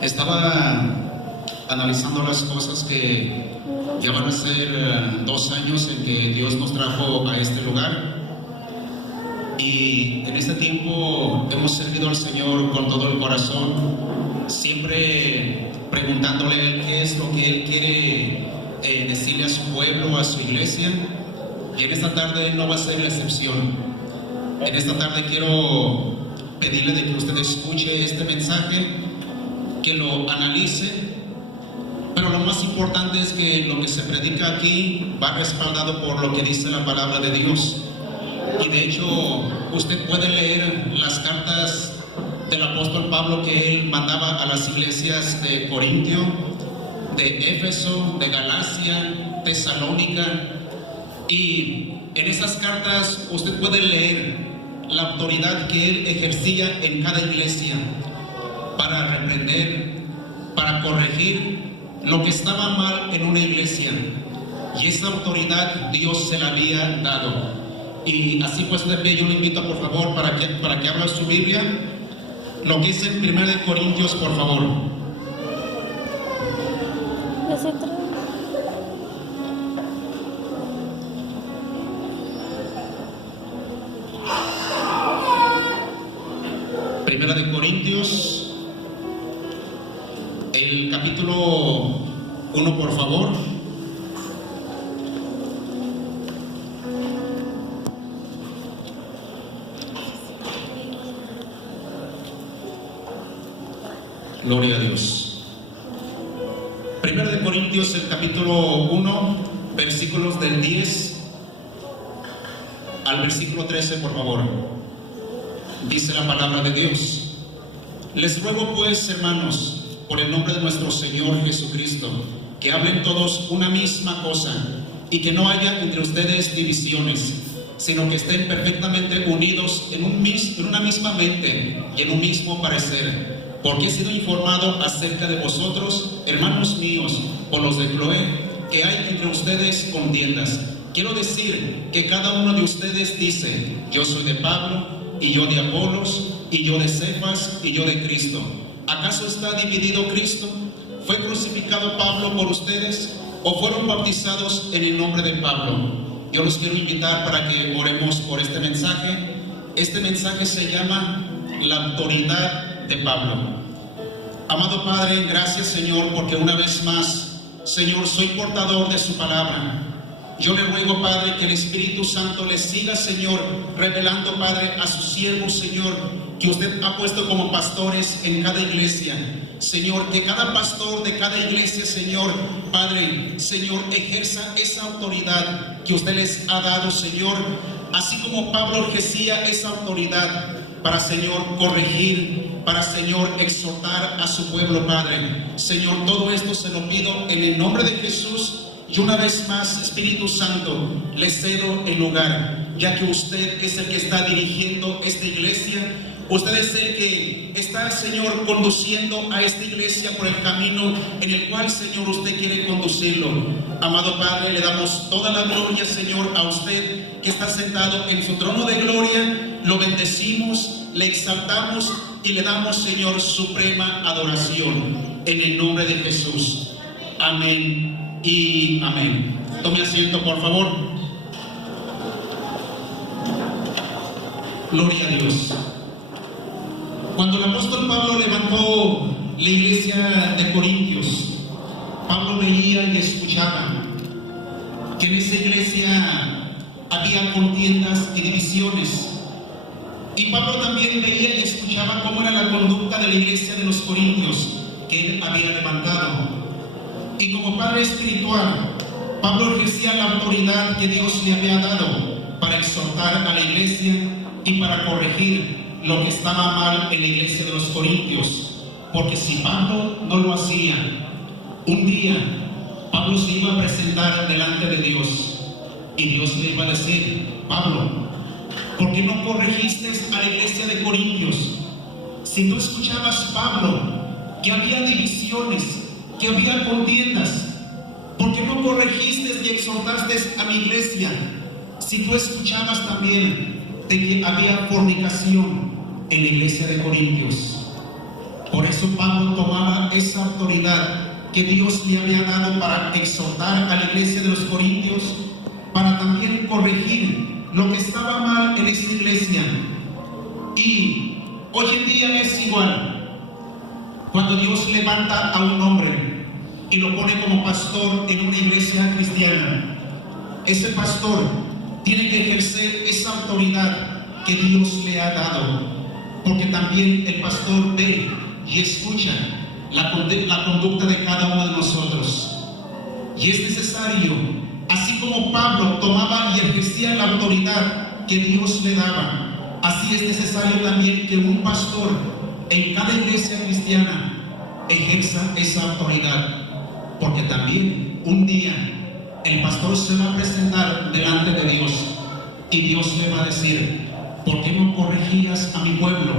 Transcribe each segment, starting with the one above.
Estaba analizando las cosas que ya van a ser 2 años en que Dios nos trajo a este lugar, y en este tiempo hemos servido al Señor con todo el corazón, siempre preguntándole qué es lo que Él quiere decirle a su pueblo, a su iglesia, y en esta tarde no va a ser la excepción. En esta tarde quiero pedirle de que usted escuche este mensaje, que lo analice, pero lo más importante es que lo que se predica aquí va respaldado por lo que dice la palabra de Dios. Y de hecho usted puede leer las cartas del apóstol Pablo que él mandaba a las iglesias de Corintio, de Éfeso, de Galacia, Tesalónica, y en esas cartas usted puede leer la autoridad que él ejercía en cada iglesia para reprender, para corregir lo que estaba mal en una iglesia, y esa autoridad Dios se la había dado. Y así pues de pie yo le invito por favor para que abra su Biblia, lo que es en 1 Corintios, por favor. Primera de Corintios, el capítulo 1, por favor. Gloria a Dios. Primera de Corintios, el capítulo 1, versículos del 10 al versículo 13, por favor. Dice la palabra de Dios: Les ruego pues, hermanos, por el nombre de nuestro Señor Jesucristo, que hablen todos una misma cosa, y que no haya entre ustedes divisiones, sino que estén perfectamente unidos en una misma mente y en un mismo parecer. Porque he sido informado acerca de vosotros, hermanos míos, por los de Cloé, que hay entre ustedes contiendas. Quiero decir que cada uno de ustedes dice: yo soy de Pablo, y yo de Apolos, y yo de Cefas, y yo de Cristo. ¿Acaso está dividido Cristo? ¿Fue crucificado Pablo por ustedes? ¿O fueron bautizados en el nombre de Pablo? Yo los quiero invitar para que oremos por este mensaje. Este mensaje se llama la autoridad de Pablo. Amado Padre, gracias Señor, porque una vez más, Señor, soy portador de su palabra. Yo le ruego, Padre, que el Espíritu Santo le siga, Señor, revelando, Padre, a sus siervos, Señor, que usted ha puesto como pastores en cada iglesia. Señor, que cada pastor de cada iglesia, Señor, Padre, Señor, ejerza esa autoridad que usted les ha dado, Señor, así como Pablo ejercía esa autoridad para, Señor, corregir, para, Señor, exhortar a su pueblo, Padre. Señor, todo esto se lo pido en el nombre de Jesús. Y una vez más, Espíritu Santo, le cedo el lugar, ya que usted es el que está dirigiendo esta iglesia. Usted es el que está, Señor, conduciendo a esta iglesia por el camino en el cual, Señor, usted quiere conducirlo. Amado Padre, le damos toda la gloria, Señor, a usted que está sentado en su trono de gloria. Lo bendecimos, le exaltamos y le damos, Señor, suprema adoración en el nombre de Jesús. Amén y amén. Tome asiento, por favor. Gloria a Dios. Cuando el apóstol Pablo levantó la iglesia de Corintios, Pablo veía y escuchaba que en esa iglesia había contiendas y divisiones. Y Pablo también veía y escuchaba cómo era la conducta de la iglesia de los Corintios que él había levantado. Y como padre espiritual, Pablo ejercía la autoridad que Dios le había dado para exhortar a la iglesia y para corregir lo que estaba mal en la iglesia de los Corintios. Porque si Pablo no lo hacía, un día Pablo se iba a presentar delante de Dios y Dios le iba a decir: Pablo, ¿por qué no corregiste a la iglesia de Corintios? Si tú escuchabas, Pablo, que había divisiones, que había contiendas, ¿por qué no corregiste y exhortaste a mi iglesia? Si tú escuchabas también de que había fornicación en la iglesia de Corintios. Por eso Pablo tomaba esa autoridad que Dios le había dado para exhortar a la iglesia de los Corintios, para también corregir lo que estaba mal en esta iglesia. Y hoy en día es igual. Cuando Dios levanta a un hombre y lo pone como pastor en una iglesia cristiana, ese pastor tiene que ejercer esa autoridad que Dios le ha dado, porque también el pastor ve y escucha la conducta de cada uno de nosotros. Y es necesario, así como Pablo tomaba y ejercía la autoridad que Dios le daba, así es necesario también que un pastor en cada iglesia cristiana ejerza esa autoridad, porque también un día el pastor se va a presentar delante de Dios y Dios le va a decir: ¿por qué no corregías a mi pueblo,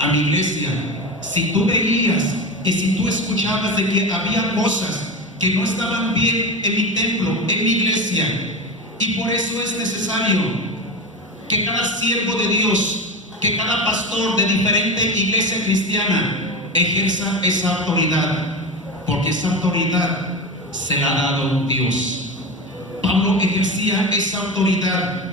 a mi iglesia? Si tú veías y si tú escuchabas de que había cosas que no estaban bien en mi templo, en mi iglesia. Y por eso es necesario que cada siervo de Dios, que cada pastor de diferente iglesia cristiana ejerza esa autoridad, porque esa autoridad se la ha dado Dios. Pablo ejercía esa autoridad.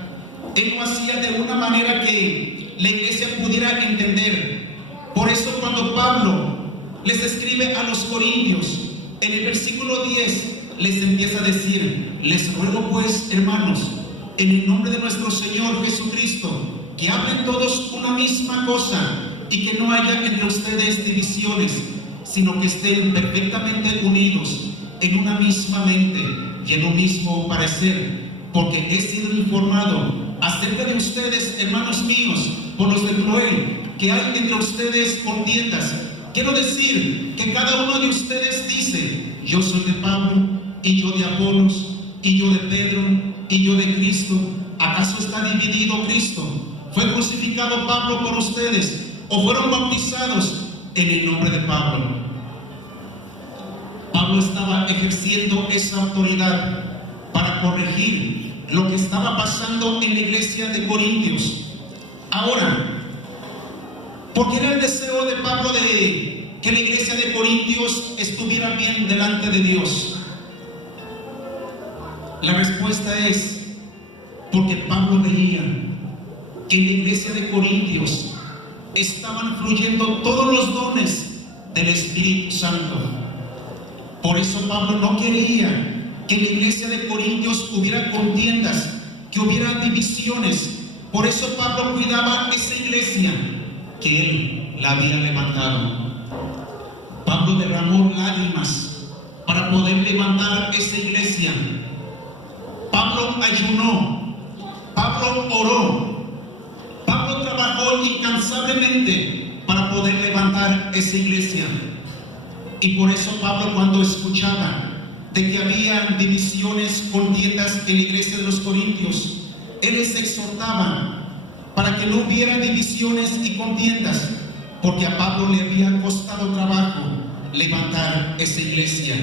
Él lo hacía de una manera que la iglesia pudiera entender. Por eso cuando Pablo les escribe a los corintios, en el versículo 10 les empieza a decir: les ruego pues, hermanos, en el nombre de nuestro Señor Jesucristo, que hablen todos una misma cosa y que no haya entre ustedes divisiones, sino que estén perfectamente unidos en una misma mente y en un mismo parecer, porque he sido informado acerca de ustedes, hermanos míos, por los del Cloé, que hay entre ustedes contiendas. Quiero decir que cada uno de ustedes dice: yo soy de Pablo, y yo de Apolos, y yo de Pedro, y yo de Cristo. ¿Acaso está dividido Cristo? ¿Fue crucificado Pablo por ustedes? ¿O fueron bautizados en el nombre de Pablo? Pablo estaba ejerciendo esa autoridad para corregir lo que estaba pasando en la iglesia de Corintios. Ahora, ¿por qué era el deseo de Pablo de que la iglesia de Corintios estuviera bien delante de Dios? La respuesta es porque Pablo veía que en la iglesia de Corintios estaban fluyendo todos los dones del Espíritu Santo. Por eso Pablo no quería que en la iglesia de Corintios hubiera contiendas, que hubiera divisiones. Por eso Pablo cuidaba esa iglesia que él la había levantado. Pablo derramó lágrimas para poder levantar esa iglesia. Pablo ayunó, Pablo oró, Pablo trabajó incansablemente para poder levantar esa iglesia. Y por eso Pablo, cuando escuchaba de que había divisiones, contiendas en la iglesia de los Corintios, él les exhortaba para que no hubiera divisiones y contiendas, porque a Pablo le había costado trabajo levantar esa iglesia.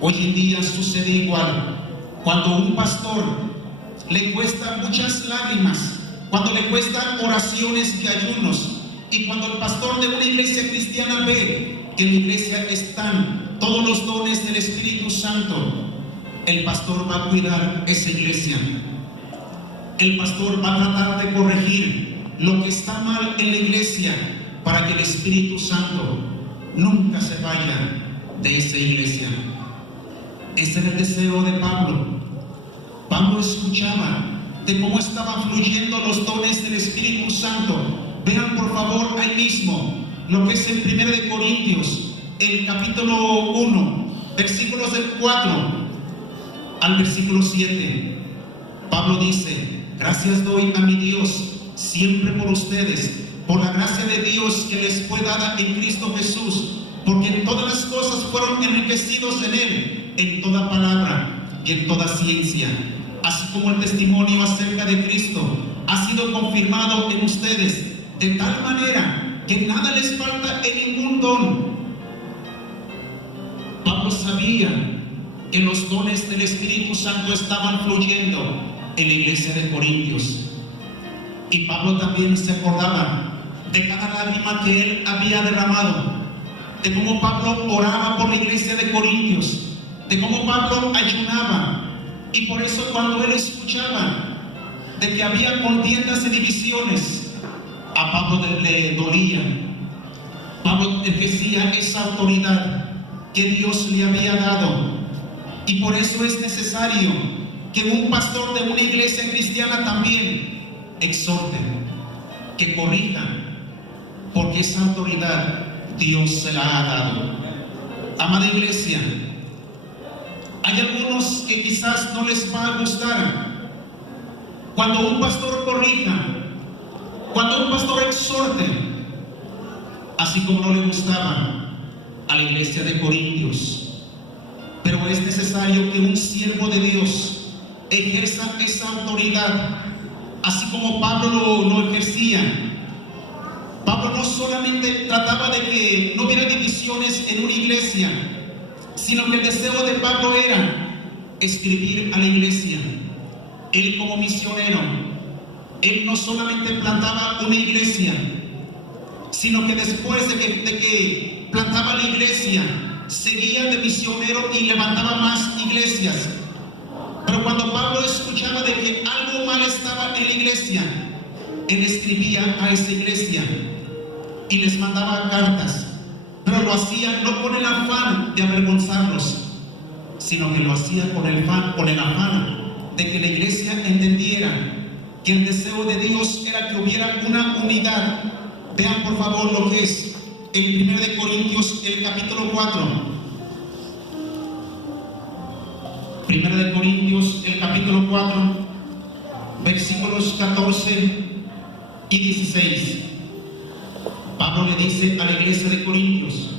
Hoy en día sucede igual. Cuando un pastor le cuesta muchas lágrimas, cuando le cuestan oraciones y ayunos, y cuando el pastor de una iglesia cristiana ve que en la iglesia están todos los dones del Espíritu Santo, el pastor va a cuidar esa iglesia. El pastor va a tratar de corregir lo que está mal en la iglesia para que el Espíritu Santo nunca se vaya de esa iglesia. Ese era el deseo de Pablo. Pablo escuchaba de cómo estaban fluyendo los dones del Espíritu Santo. Vean por favor ahí mismo lo que es el 1 de Corintios, el capítulo 1, versículos del 4 al versículo 7. Pablo dice: gracias doy a mi Dios siempre por ustedes, por la gracia de Dios que les fue dada en Cristo Jesús, porque en todas las cosas fueron enriquecidos en Él, en toda palabra y en toda ciencia, así como el testimonio acerca de Cristo ha sido confirmado en ustedes, de tal manera que nada les falta en ningún don. Pablo sabía que los dones del Espíritu Santo estaban fluyendo en la iglesia de Corintios. Y Pablo también se acordaba de cada lágrima que él había derramado, de cómo Pablo oraba por la iglesia de Corintios, de cómo Pablo ayunaba. Y por eso cuando él escuchaba de que había contiendas y divisiones, a Pablo le dolía. Pablo ejercía esa autoridad que Dios le había dado. Y por eso es necesario que un pastor de una iglesia cristiana también exhorte, que corrija, porque esa autoridad Dios se la ha dado. Amada iglesia, hay algunos que quizás no les va a gustar cuando un pastor corrija, cuando un pastor exhorte, así como no le gustaba a la iglesia de Corintios. Pero es necesario que un siervo de Dios ejerza esa autoridad, así como Pablo lo ejercía. Pablo no solamente trataba de que no hubiera divisiones en una iglesia, sino que el deseo de Pablo era escribir a la iglesia. Él como misionero, él no solamente plantaba una iglesia, sino que después de que plantaba la iglesia, seguía de misionero y levantaba más iglesias. Pero cuando Pablo escuchaba de que algo mal estaba en la iglesia, él escribía a esa iglesia y les mandaba cartas, pero lo hacía no con el afán de avergonzarlos, sino que lo hacía con el afán de que la iglesia entendiera que el deseo de Dios era que hubiera una unidad. Vean por favor lo que es el 1 de Corintios, el capítulo 4. 1 de Corintios, el capítulo 4, versículos 14 y 16. Pablo le dice a la iglesia de Corintios: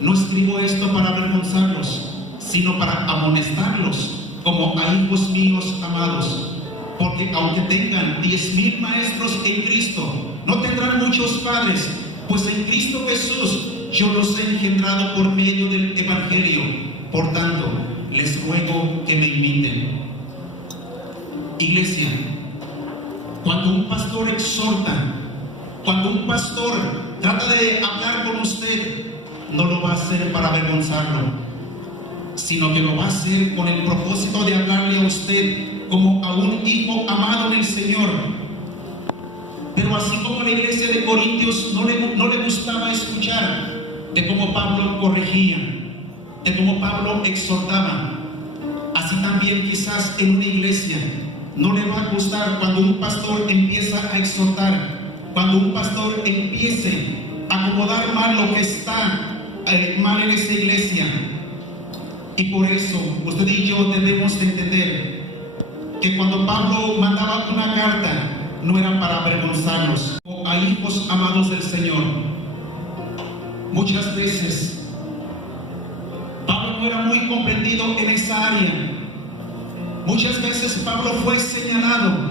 no escribo esto para avergonzarlos, sino para amonestarlos como a hijos míos amados. Porque aunque tengan 10,000 maestros en Cristo, no tendrán muchos padres, pues en Cristo Jesús yo los he engendrado por medio del Evangelio. Por tanto, les ruego que me imiten. Iglesia, cuando un pastor exhorta, cuando un pastor trata de hablar con usted, no lo va a hacer para avergonzarlo, sino que lo va a hacer con el propósito de hablarle a usted como a un hijo amado en el Señor. Pero así como la iglesia de Corintios no le gustaba escuchar de cómo Pablo corregía, de cómo Pablo exhortaba, así también quizás en una iglesia no le va a gustar cuando un pastor empieza a exhortar, cuando un pastor empiece a acomodar mal lo que está mal en esa iglesia. Y por eso usted y yo debemos entender que cuando Pablo mandaba una carta, no era para avergonzarlos o a hijos amados del Señor. Muchas veces Pablo no era muy comprendido en esa área. Muchas veces Pablo fue señalado.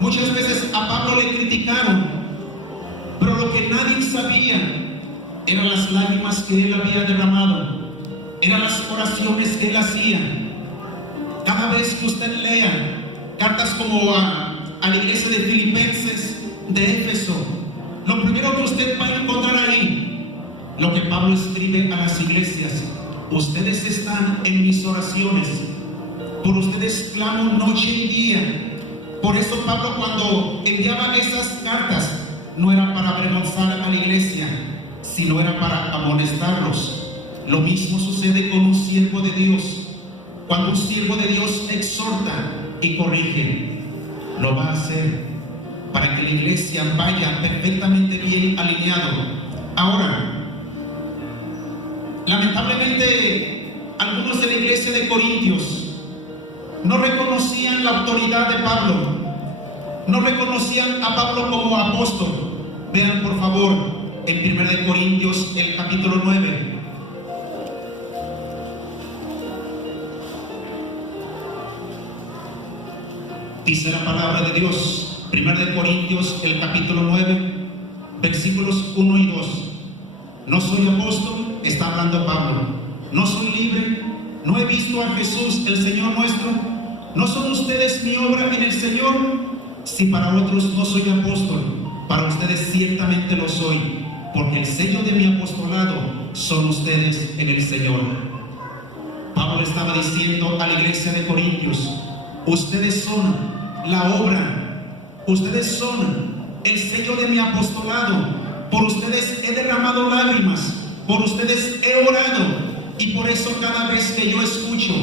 Muchas veces a Pablo le criticaron. Pero lo que nadie sabía eran las lágrimas que él había derramado, eran las oraciones que él hacía. Cada vez que usted lea cartas como a la iglesia de Filipenses, de Éfeso, lo primero que usted va a encontrar ahí, lo que Pablo escribe a las iglesias: ustedes están en mis oraciones, por ustedes clamo noche y día. Por eso Pablo, cuando enviaba esas cartas, no era para avergonzar a la iglesia, sino era para amonestarlos. Lo mismo sucede con un siervo de Dios. Cuando un siervo de Dios exhorta y corrige, lo va a hacer para que la iglesia vaya perfectamente bien alineado. Ahora, lamentablemente, algunos de la iglesia de Corintios no reconocían la autoridad de Pablo, no reconocían a Pablo como apóstol. Vean por favor en 1 de Corintios, el capítulo 9. Dice la palabra de Dios, 1 de Corintios, el capítulo 9, versículos 1 y 2. No soy apóstol, está hablando Pablo. No soy libre, no he visto a Jesús, el Señor nuestro. ¿No son ustedes mi obra en el Señor? Si para otros no soy apóstol, para ustedes ciertamente lo soy, porque el sello de mi apostolado son ustedes en el Señor. Pablo estaba diciendo a la iglesia de Corintios: ustedes son la obra, ustedes son el sello de mi apostolado, por ustedes he derramado lágrimas, por ustedes he orado, y por eso cada vez que yo escucho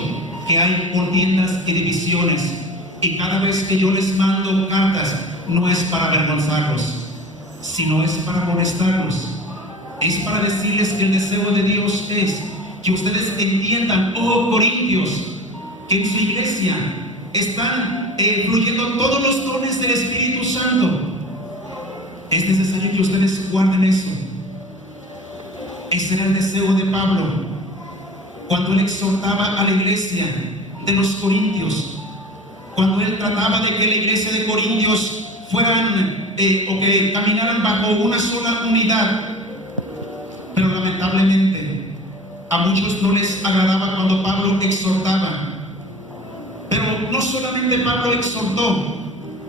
que hay contiendas y divisiones, y cada vez que yo les mando cartas, no es para avergonzarlos, sino es para molestarlos. Es para decirles que el deseo de Dios es que ustedes entiendan, oh Corintios, que en su iglesia están fluyendo todos los dones del Espíritu Santo. Es necesario que ustedes guarden eso. Ese era el deseo de Pablo cuando él exhortaba a la iglesia de los Corintios, cuando él trataba de que la iglesia de Corintios fueran o que caminaran bajo una sola unidad. Pero lamentablemente a muchos no les agradaba cuando Pablo exhortaba. Pero no solamente Pablo exhortó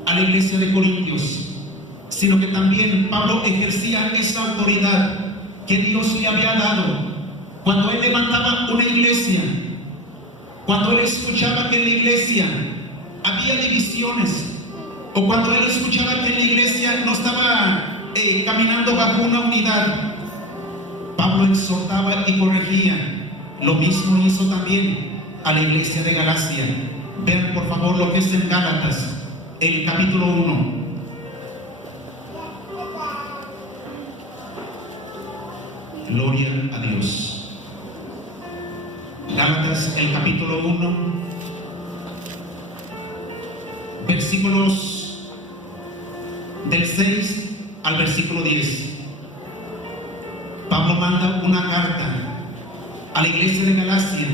a la iglesia de Corintios, sino que también Pablo ejercía esa autoridad que Dios le había dado. Cuando él levantaba una iglesia, cuando él escuchaba que en la iglesia había divisiones, o cuando él escuchaba que en la iglesia no estaba caminando bajo una unidad, Pablo exhortaba y corregía. Lo mismo hizo también a la iglesia de Galacia. Vean por favor lo que es en Gálatas, el capítulo 1. Gloria a Dios. Gálatas, el capítulo 1, versículos del 6 al versículo 10. Pablo manda una carta a la iglesia de Galacia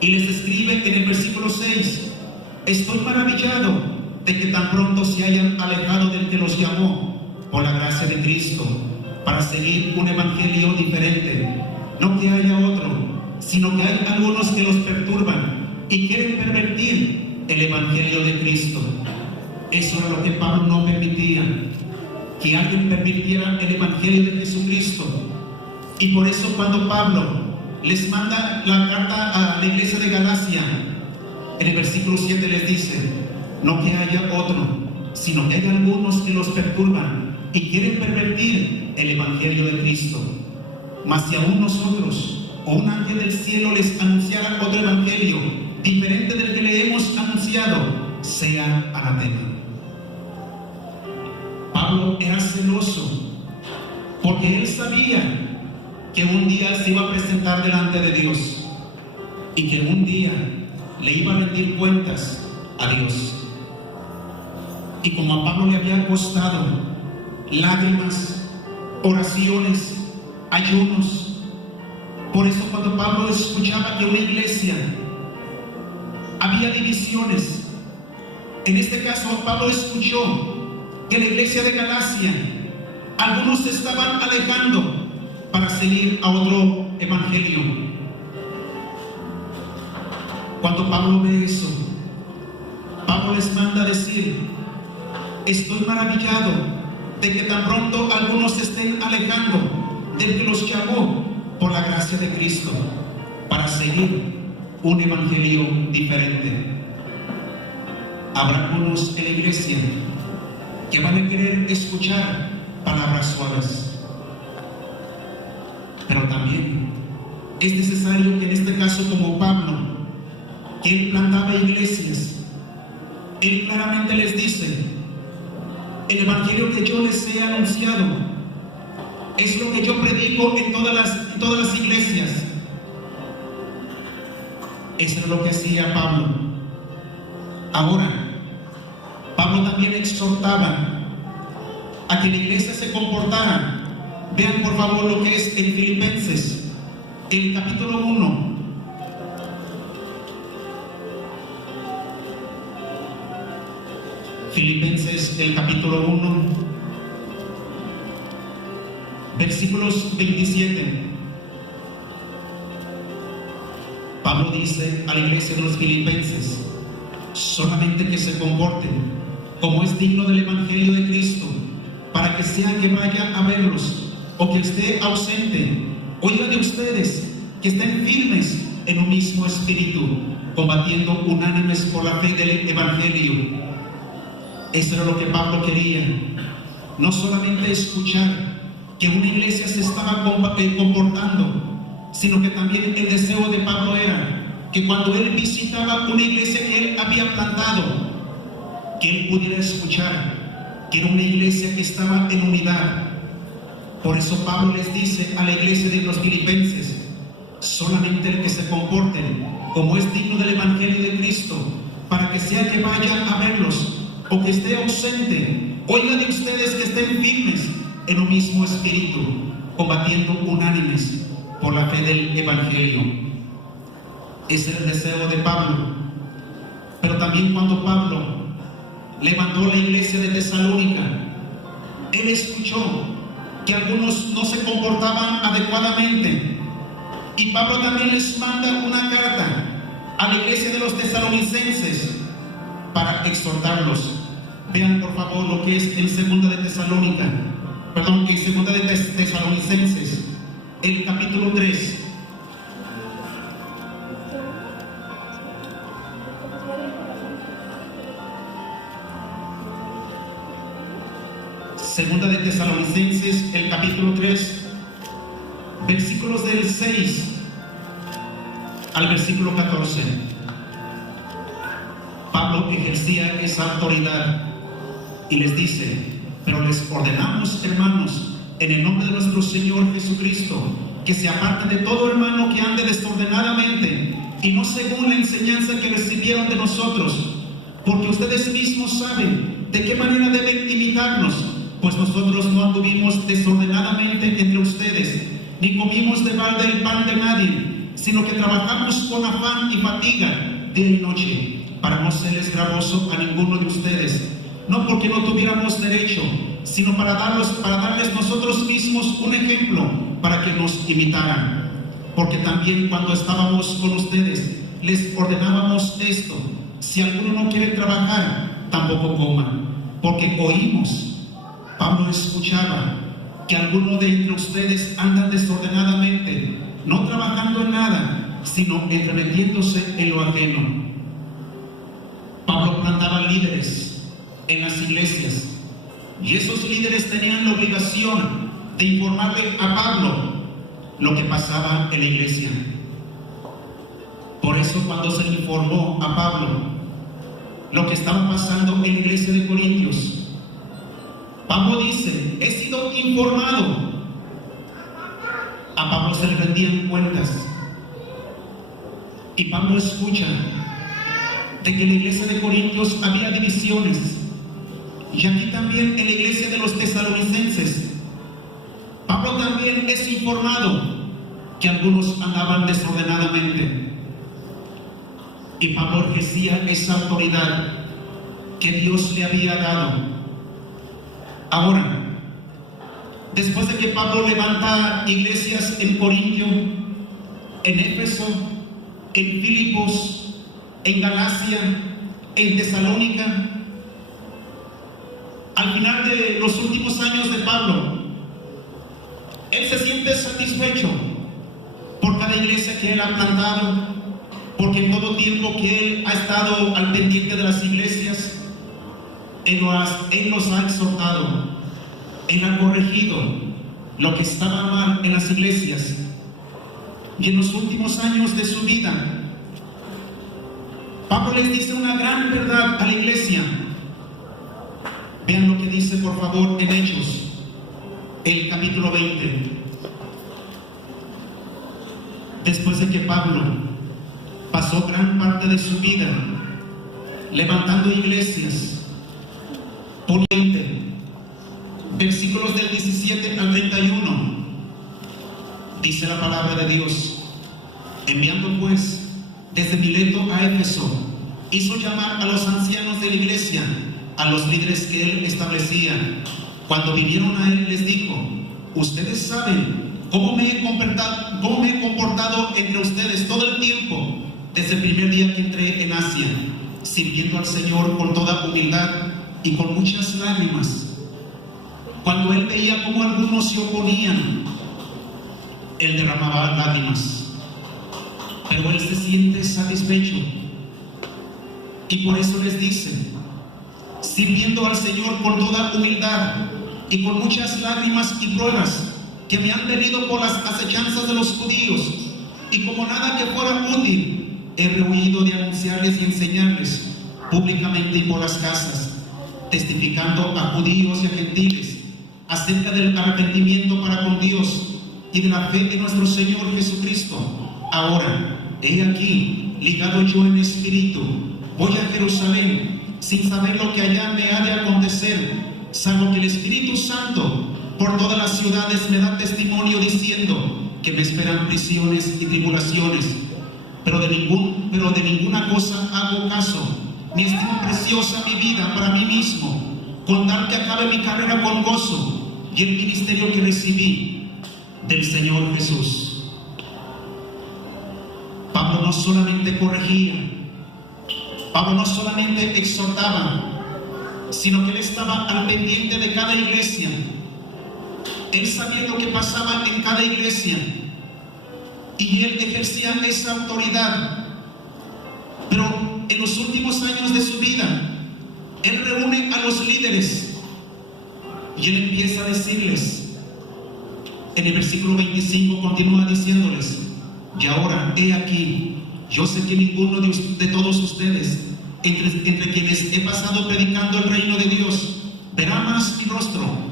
y les escribe en el versículo 6: estoy maravillado de que tan pronto se hayan alejado del que los llamó por la gracia de Cristo para seguir un evangelio diferente. No que haya otro, sino que hay algunos que los perturban y quieren pervertir el evangelio de Cristo. Eso era lo que Pablo no permitía, que alguien permitiera el evangelio de Jesucristo. Y por eso cuando Pablo les manda la carta a la iglesia de Galacia, en el versículo 7 les dice: no que haya otro, sino que hay algunos que los perturban y quieren pervertir el evangelio de Cristo. Mas si aún nosotros o un ángel del cielo les anunciara otro evangelio diferente del que le hemos anunciado, sea anatema. Pablo era celoso porque él sabía que un día se iba a presentar delante de Dios y que un día le iba a rendir cuentas a Dios. Y como a Pablo le había costado lágrimas, oraciones, ayunos, por eso cuando Pablo escuchaba que una iglesia había divisiones, en este caso Pablo escuchó que la iglesia de Galacia, algunos se estaban alejando para seguir a otro evangelio. Cuando Pablo ve eso, Pablo les manda a decir: estoy maravillado de que tan pronto algunos se estén alejando del que los llamó por la gracia de Cristo para seguir un evangelio diferente. Habrá algunos en la iglesia que van a querer escuchar palabras suaves, pero también es necesario que en este caso, como Pablo, que él plantaba iglesias, él claramente les dice: el evangelio que yo les he anunciado es lo que yo predico en todas las iglesias. Eso es lo que hacía Pablo. Ahora, Pablo también exhortaba a que la iglesia se comportara. Vean por favor lo que es en Filipenses, el capítulo 1. Filipenses, el capítulo 1, versículos 27. Pablo dice a la iglesia de los filipenses: solamente que se comporten como es digno del evangelio de Cristo, para que sea que vaya a verlos o que esté ausente, oiga de ustedes que estén firmes en un mismo espíritu, combatiendo unánimes por la fe del Evangelio. Eso era lo que Pablo quería, no solamente escuchar que una iglesia se estaba comportando, sino que también el deseo de Pablo era que cuando él visitaba una iglesia que él había plantado, que él pudiera escuchar que era una iglesia que estaba en unidad. Por eso Pablo les dice a la iglesia de los filipenses: solamente el que se comporte como es digno del Evangelio de Cristo, para que sea que vaya a verlos o que esté ausente, oiga de ustedes que estén firmes en un mismo espíritu, combatiendo unánimes por la fe del Evangelio. Ese era el deseo de Pablo. Pero también cuando Pablo levantó la iglesia de Tesalónica, él escuchó que algunos no se comportaban adecuadamente, y Pablo también les manda una carta a la iglesia de los tesalonicenses para exhortarlos. Vean por favor lo que es en segunda de Tesalonicenses, el capítulo 3. Segunda de Tesalonicenses, el capítulo 3, versículos del 6 al versículo 14. Pablo ejercía esa autoridad y les dice: pero les ordenamos, hermanos, en el nombre de nuestro Señor Jesucristo, que se aparten de todo hermano que ande desordenadamente y no según la enseñanza que recibieron de nosotros, porque ustedes mismos saben de qué manera deben imitarnos, pues nosotros no anduvimos desordenadamente entre ustedes, ni comimos de balde el pan de nadie, sino que trabajamos con afán y fatiga día y noche, para no serles gravoso a ninguno de ustedes, no porque no tuviéramos derecho, sino para darles nosotros mismos un ejemplo para que nos imitaran. Porque también cuando estábamos con ustedes les ordenábamos esto: si alguno no quiere trabajar, tampoco coma. Porque oímos, Pablo escuchaba, que algunos de entre ustedes andan desordenadamente, no trabajando en nada, sino entremetiéndose en lo ajeno. Pablo plantaba líderes en las iglesias, y esos líderes tenían la obligación de informarle a Pablo lo que pasaba en la iglesia. Por eso cuando se le informó a Pablo lo que estaba pasando en la iglesia de Corintios, Pablo dice: he sido informado. A Pablo se le rendían cuentas, y Pablo escucha de que en la iglesia de Corintios había divisiones, y aquí también en la iglesia de los tesalonicenses. Pablo también es informado que algunos andaban desordenadamente, y Pablo ejercía esa autoridad que Dios le había dado. Ahora, después de que Pablo levanta iglesias en Corintio, en Éfeso, en Filipos, en Galacia, en Tesalónica, al final de los últimos años de Pablo, él se siente satisfecho por cada iglesia que él ha plantado, porque en todo tiempo que él ha estado al pendiente de las iglesias, él los ha exhortado, él ha corregido lo que estaba mal en las iglesias. Y en los últimos años de su vida, Pablo les dice una gran verdad a la iglesia. Vean lo que dice por favor en Hechos, el capítulo 20. Después de que Pablo pasó gran parte de su vida levantando iglesias, por 20, versículos del 17 al 31, dice la palabra de Dios: enviando pues desde Mileto a Éfeso, hizo llamar a los ancianos de la iglesia, a los líderes que él establecía. Cuando vinieron a él, les dijo: ustedes saben cómo me he comportado entre ustedes todo el tiempo, desde el primer día que entré en Asia, sirviendo al Señor con toda humildad y con muchas lágrimas. Cuando él veía cómo algunos se oponían él derramaba lágrimas, pero él se siente satisfecho. Y por eso les dice, sirviendo al Señor con toda humildad y con muchas lágrimas y pruebas que me han venido por las acechanzas de los judíos, y como nada que fuera útil, he rehuido de anunciarles y enseñarles públicamente y por las casas, testificando a judíos y a gentiles acerca del arrepentimiento para con Dios y de la fe en nuestro Señor Jesucristo. Ahora, he aquí, ligado yo en espíritu, voy a Jerusalén, sin saber lo que allá me ha de acontecer, salvo que el Espíritu Santo por todas las ciudades me da testimonio diciendo que me esperan prisiones y tribulaciones, pero de ninguna cosa hago caso, ni estimo preciosa mi vida para mí mismo, con tal que acabe mi carrera con gozo y el ministerio que recibí del Señor Jesús. Pablo no solamente corregía, Pablo no solamente exhortaba, sino que él estaba al pendiente de cada iglesia. Él sabía lo que pasaba en cada iglesia y él ejercía esa autoridad. Pero en los últimos años de su vida, él reúne a los líderes y él empieza a decirles, en el versículo 25 continúa diciéndoles, y ahora, he aquí, yo sé que ninguno de todos ustedes, entre quienes he pasado predicando el reino de Dios, verá más mi rostro.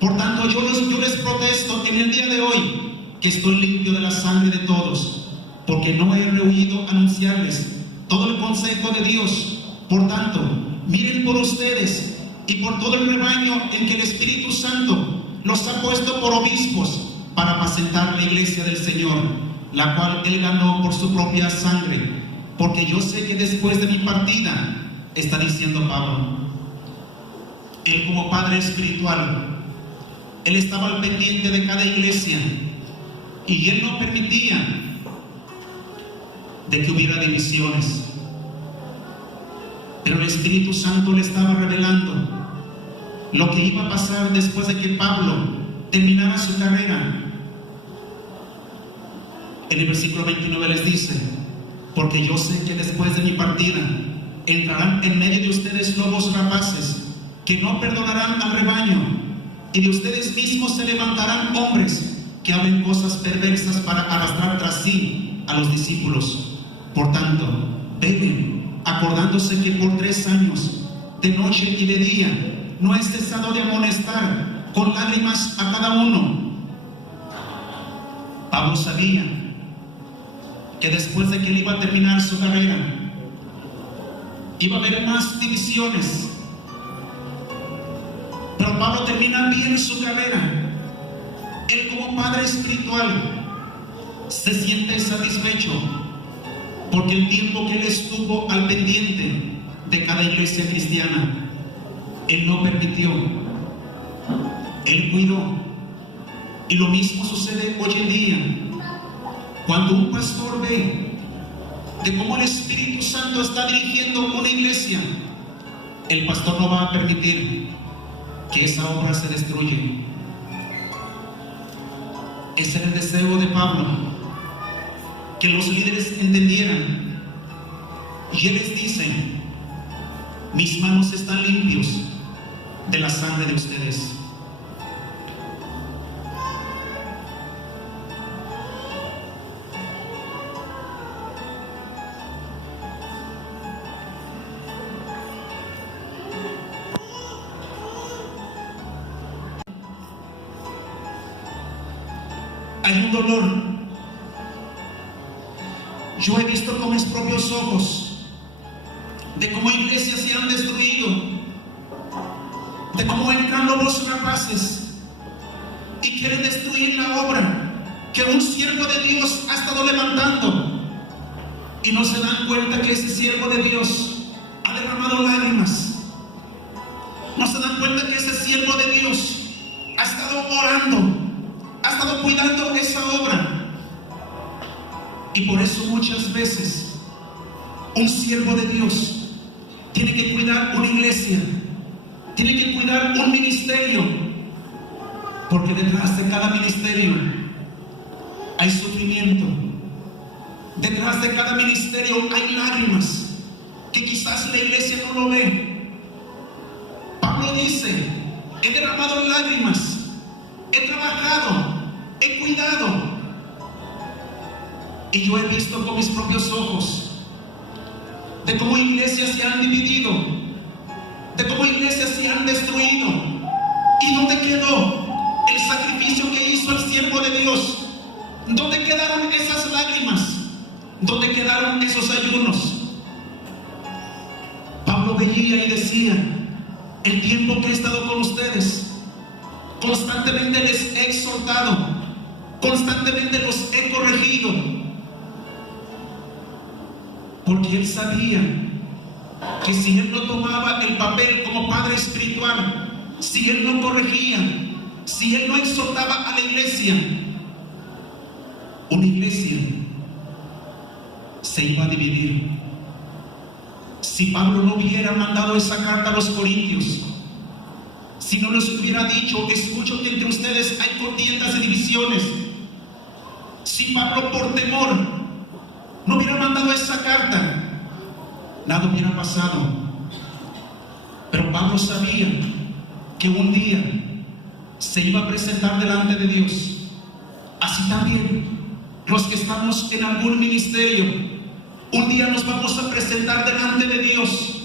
Por tanto, yo les protesto en el día de hoy que estoy limpio de la sangre de todos, porque no he rehuido anunciarles todo el consejo de Dios. Por tanto, miren por ustedes y por todo el rebaño en que el Espíritu Santo los ha puesto por obispos para apacentar la iglesia del Señor, la cual él ganó por su propia sangre, porque yo sé que después de mi partida, está diciendo Pablo, él como padre espiritual, él estaba al pendiente de cada iglesia y él no permitía de que hubiera divisiones, pero el Espíritu Santo le estaba revelando lo que iba a pasar después de que Pablo terminara su carrera. En el versículo 29 les dice, porque yo sé que después de mi partida entrarán en medio de ustedes lobos rapaces que no perdonarán al rebaño, y de ustedes mismos se levantarán hombres que hablen cosas perversas para arrastrar tras sí a los discípulos. Por tanto, beben, acordándose que por 3 años, de noche y de día, no he cesado de amonestar con lágrimas a cada uno. Pablo sabía que después de que él iba a terminar su carrera, iba a haber más divisiones. Pero Pablo termina bien su carrera. Él como padre espiritual se siente satisfecho porque el tiempo que él estuvo al pendiente de cada iglesia cristiana, él no permitió, él cuidó. Y lo mismo sucede hoy en día. Cuando un pastor ve de cómo el Espíritu Santo está dirigiendo una iglesia, el pastor no va a permitir que esa obra se destruya. Ese era el deseo de Pablo, que los líderes entendieran. Y él les dice, mis manos están limpios de la sangre de ustedes. Hay un dolor. Yo he visto con mis propios ojos de cómo iglesias se han destruido, de cómo entran lobos rapaces y quieren destruir la obra que un siervo de Dios ha estado levantando, y no se dan cuenta que ese siervo de Dios ha derramado lágrimas. No se dan cuenta que ese siervo de Dios ha estado orando, ha estado cuidando esa obra. Y por eso muchas veces un siervo de Dios tiene que cuidar una iglesia, tiene que cuidar un ministerio, porque detrás de cada ministerio hay sufrimiento. Detrás de cada ministerio hay lágrimas que quizás la iglesia no lo ve. Pablo dice: he derramado lágrimas, he trabajado, he cuidado, y yo he visto con mis propios ojos de cómo iglesias se han dividido, de cómo iglesias se han destruido. ¿Y dónde quedó el sacrificio que hizo el siervo de Dios? ¿Dónde quedaron esas lágrimas? ¿Dónde quedaron esos ayunos? Pablo veía y decía: el tiempo que he estado con ustedes, constantemente les he exhortado, constantemente los he corregido, porque él sabía que si él no tomaba el papel como padre espiritual, si él no corregía, si él no exhortaba a la iglesia, una iglesia se iba a dividir. Si Pablo no hubiera mandado esa carta a los corintios, si no les hubiera dicho: escucho que entre ustedes hay contiendas y divisiones, si Pablo por temor no hubiera mandado esa carta, nada hubiera pasado. Pero Pablo sabía que un día se iba a presentar delante de Dios. Así también los que estamos en algún ministerio, un día nos vamos a presentar delante de Dios.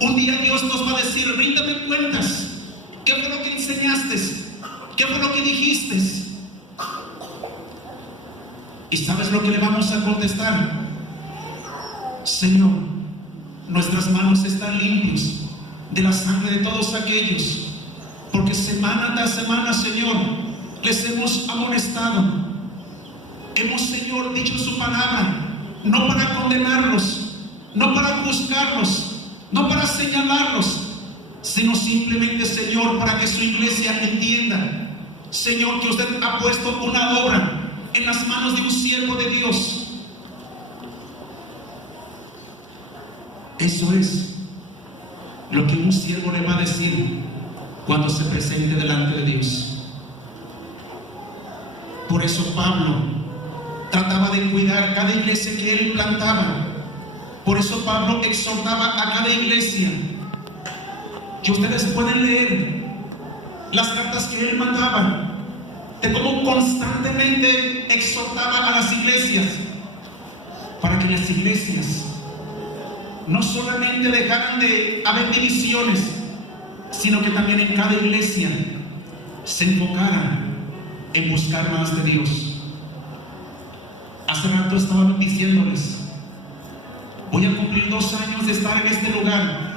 Un día Dios nos va a decir: ríndeme cuentas. ¿Qué fue lo que enseñaste? ¿Qué fue lo que dijiste? ¿Y sabes lo que le vamos a contestar? Señor, nuestras manos están limpias de la sangre de todos aquellos, porque semana tras semana, Señor, les hemos amonestado. Hemos, Señor, dicho su palabra, no para condenarlos, no para juzgarlos, no para señalarlos, sino simplemente, Señor, para que su iglesia entienda, Señor, que usted ha puesto una obra en las manos de un siervo de Dios. Eso es lo que un siervo le va a decir cuando se presente delante de Dios. Por eso Pablo trataba de cuidar cada iglesia que él plantaba. Por eso Pablo exhortaba a cada iglesia. Que ustedes pueden leer las cartas que él mandaba, de cómo constantemente exhortaba a las iglesias, para que las iglesias no solamente dejaran de haber divisiones, sino que también en cada iglesia se enfocaran en buscar más de Dios. Hace rato estaba diciéndoles: voy a cumplir 2 años de estar en este lugar,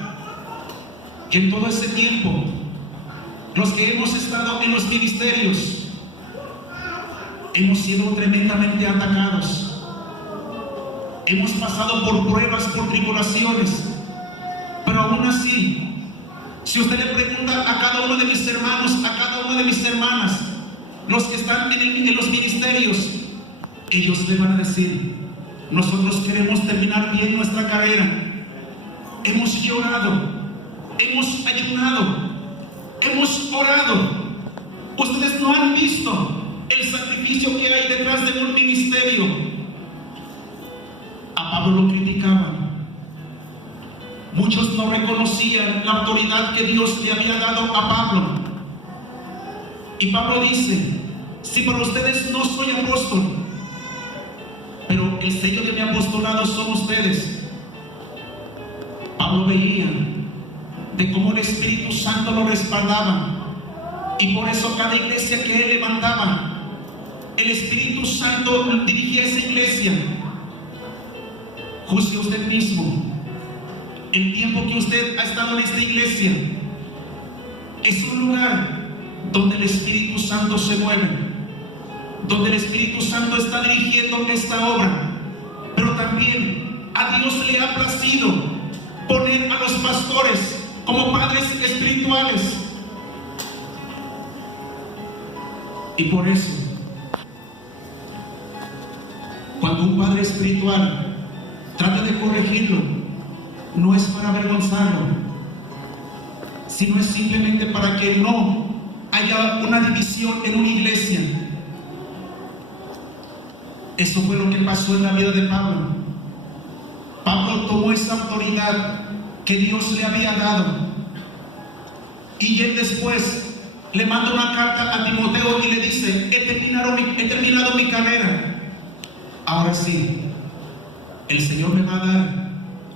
y en todo ese tiempo, los que hemos estado en los ministerios, hemos sido tremendamente atacados. Hemos pasado por pruebas, por tribulaciones, pero aún así, si usted le pregunta a cada uno de mis hermanos, a cada una de mis hermanas, los que están en los ministerios, ellos le van a decir: nosotros queremos terminar bien nuestra carrera. Hemos llorado, hemos ayunado, hemos orado. Ustedes no han visto el sacrificio que hay detrás de un ministerio. A Pablo lo criticaban. Muchos no reconocían la autoridad que Dios le había dado a Pablo. Y Pablo dice: si para ustedes no soy apóstol, pero el sello de mi apostolado son ustedes. Pablo veía de cómo el Espíritu Santo lo respaldaba, y por eso cada iglesia que él levantaba, el Espíritu Santo dirigía esa iglesia. Juzgue usted mismo. El tiempo que usted ha estado en esta iglesia es un lugar donde el Espíritu Santo se mueve, donde el Espíritu Santo está dirigiendo esta obra. Pero también a Dios le ha placido poner a los pastores como padres espirituales. Y por eso, cuando un padre espiritual trata de corregirlo, no es para avergonzarlo, sino es simplemente para que no haya una división en una iglesia. Eso fue lo que pasó en la vida de Pablo. Pablo tomó esa autoridad que Dios le había dado, y él después le manda una carta a Timoteo y le dice: he terminado mi carrera. Ahora sí, el Señor me va a dar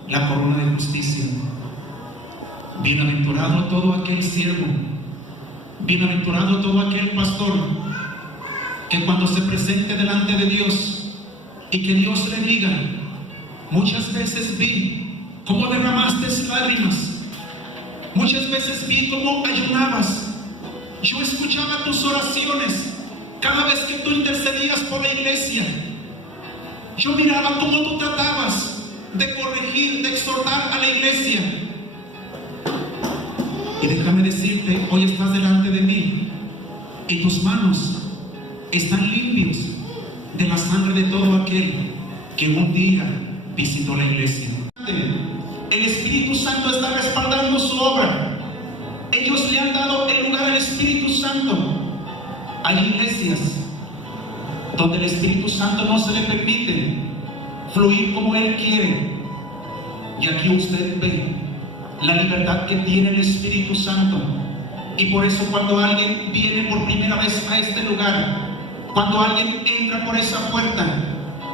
la corona de justicia. Bienaventurado todo aquel siervo, bienaventurado todo aquel pastor, que cuando se presente delante de Dios y que Dios le diga: muchas veces vi cómo derramaste lágrimas, muchas veces vi cómo ayunabas, yo escuchaba tus oraciones cada vez que tú intercedías por la iglesia, yo miraba cómo tú tratabas de corregir, de exhortar a la iglesia. Y déjame decirte, hoy estás delante de mí y tus manos están limpios de la sangre de todo aquel que un día visitó la iglesia. El Espíritu Santo está respaldando su obra. Ellos le han dado el lugar al Espíritu Santo. Hay iglesias donde el Espíritu Santo no se le permite fluir como Él quiere. Y aquí usted ve la libertad que tiene el Espíritu Santo. Y por eso cuando alguien viene por primera vez a este lugar, cuando alguien entra por esa puerta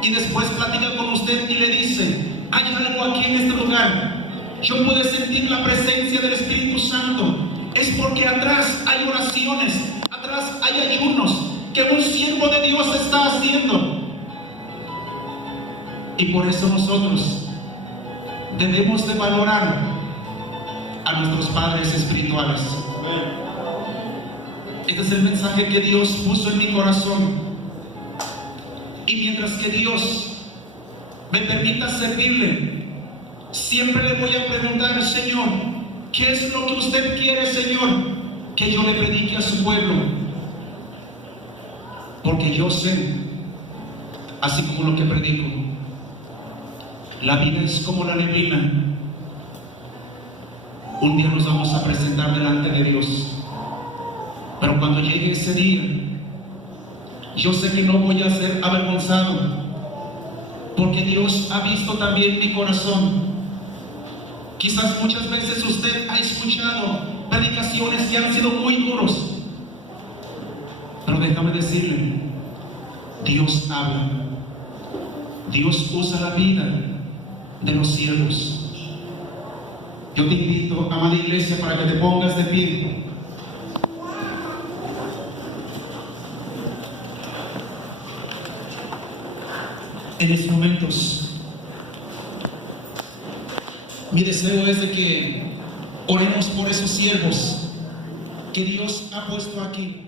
y después platica con usted y le dice: hay algo aquí en este lugar, yo puedo sentir la presencia del Espíritu Santo, es porque atrás hay oraciones, atrás hay ayunos que un siervo de Dios está haciendo. Y por eso nosotros debemos de valorar a nuestros padres espirituales. Este es el mensaje que Dios puso en mi corazón. Y mientras que Dios me permita servirle, siempre le voy a preguntar: Señor, ¿qué es lo que usted quiere, Señor, que yo le predique a su pueblo? Porque yo sé, así como lo que predico, la vida es como la neblina. Un día nos vamos a presentar delante de Dios, pero cuando llegue ese día, yo sé que no voy a ser avergonzado, porque Dios ha visto también mi corazón. Quizás muchas veces usted ha escuchado predicaciones que han sido muy duros, pero déjame decirle, Dios habla. Dios usa la vida de los siervos. Yo te invito, amada iglesia, para que te pongas de pie. En estos momentos, mi deseo es de que oremos por esos siervos que Dios ha puesto aquí.